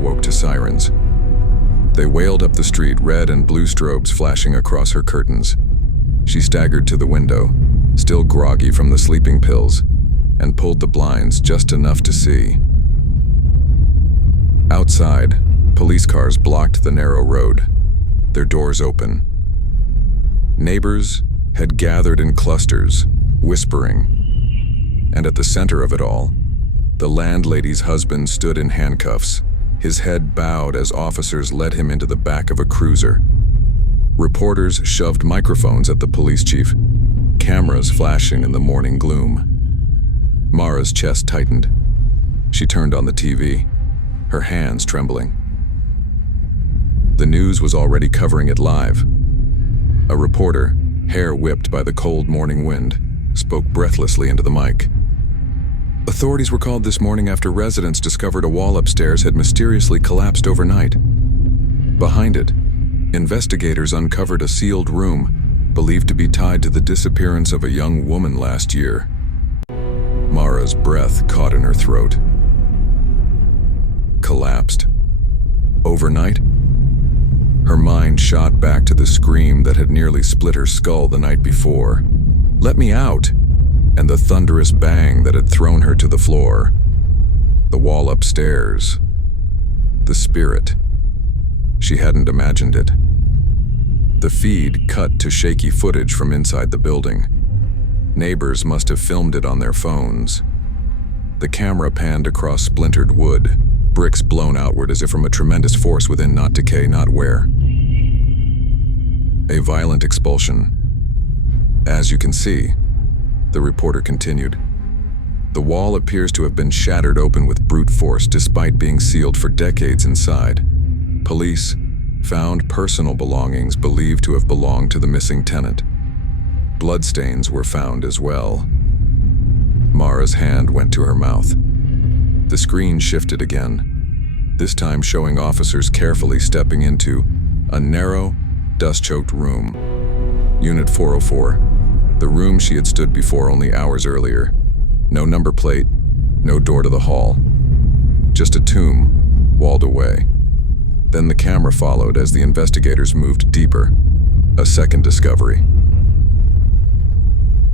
awoke to sirens. They wailed up the street, red and blue strobes flashing across her curtains. She staggered to the window, still groggy from the sleeping pills, and pulled the blinds just enough to see. Outside, police cars blocked the narrow road, their doors open. Neighbors had gathered in clusters, whispering. And at the center of it all, the landlady's husband stood in handcuffs, his head bowed as officers led him into the back of a cruiser. Reporters shoved microphones at the police chief, cameras flashing in the morning gloom. Mara's chest tightened. She turned on the TV, her hands trembling. The news was already covering it live. A reporter, hair whipped by the cold morning wind, spoke breathlessly into the mic. Authorities were called this morning after residents discovered a wall upstairs had mysteriously collapsed overnight. Behind it, investigators uncovered a sealed room believed to be tied to the disappearance of a young woman last year. Mara's breath caught in her throat. Collapsed. Overnight? Her mind shot back to the scream that had nearly split her skull the night before. "Let me out!" And the thunderous bang that had thrown her to the floor. The wall upstairs. The spirit. She hadn't imagined it. The feed cut to shaky footage from inside the building. Neighbors must have filmed it on their phones. The camera panned across splintered wood, bricks blown outward as if from a tremendous force within, not decay, not wear. A violent expulsion. As you can see, the reporter continued, the wall appears to have been shattered open with brute force despite being sealed for decades inside. Police found personal belongings believed to have belonged to the missing tenant. Bloodstains were found as well. Mara's hand went to her mouth. The screen shifted again, this time showing officers carefully stepping into a narrow, dust-choked room. Unit 404, the room she had stood before only hours earlier. No number plate, no door to the hall. Just a tomb, walled away. Then the camera followed as the investigators moved deeper. A second discovery.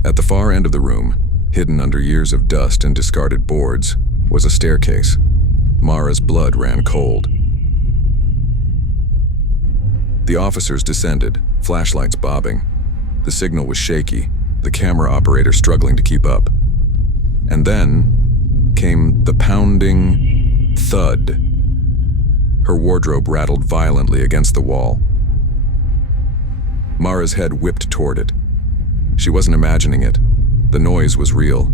At the far end of the room, hidden under years of dust and discarded boards, was a staircase. Mara's blood ran cold. The officers descended, flashlights bobbing. The signal was shaky, the camera operator struggling to keep up. And then came the pounding thud. Her wardrobe rattled violently against the wall. Mara's head whipped toward it. She wasn't imagining it. The noise was real.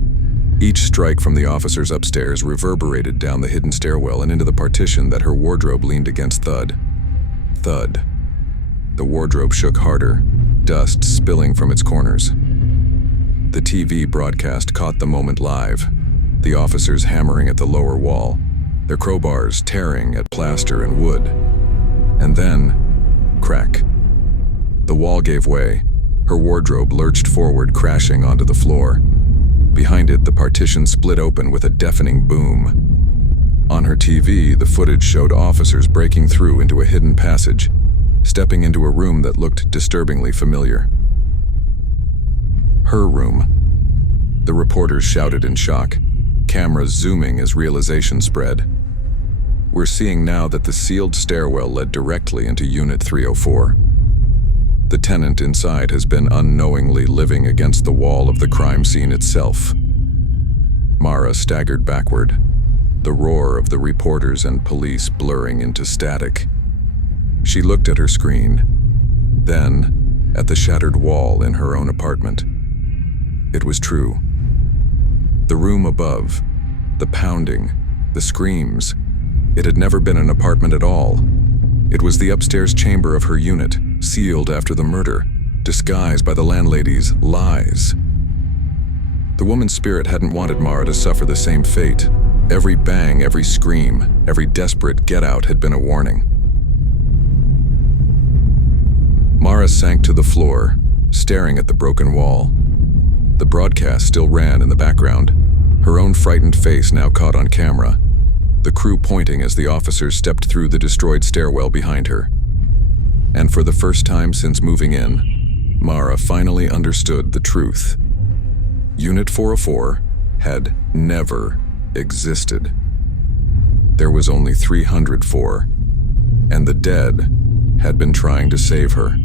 Each strike from the officers upstairs reverberated down the hidden stairwell and into the partition that her wardrobe leaned against. Thud. Thud. The wardrobe shook harder, dust spilling from its corners. The TV broadcast caught the moment live, the officers hammering at the lower wall, their crowbars tearing at plaster and wood. And then, crack. The wall gave way. Her wardrobe lurched forward, crashing onto the floor. Behind it, the partition split open with a deafening boom. On her TV, the footage showed officers breaking through into a hidden passage, stepping into a room that looked disturbingly familiar. Her room. The reporters shouted in shock, cameras zooming as realization spread. We're seeing now that the sealed stairwell led directly into Unit 304. The tenant inside has been unknowingly living against the wall of the crime scene itself. Mara staggered backward, the roar of the reporters and police blurring into static. She looked at her screen, then at the shattered wall in her own apartment. It was true. The room above, the pounding, the screams, it had never been an apartment at all. It was the upstairs chamber of her unit, sealed after the murder, disguised by the landlady's lies. The woman's spirit hadn't wanted Mara to suffer the same fate. Every bang, every scream, every desperate get-out had been a warning. Mara sank to the floor, staring at the broken wall. The broadcast still ran in the background, her own frightened face now caught on camera. the crew pointing as the officers stepped through the destroyed stairwell behind her. And for the first time since moving in, Mara finally understood the truth. Unit 404 had never existed. There was only 304, and the dead had been trying to save her.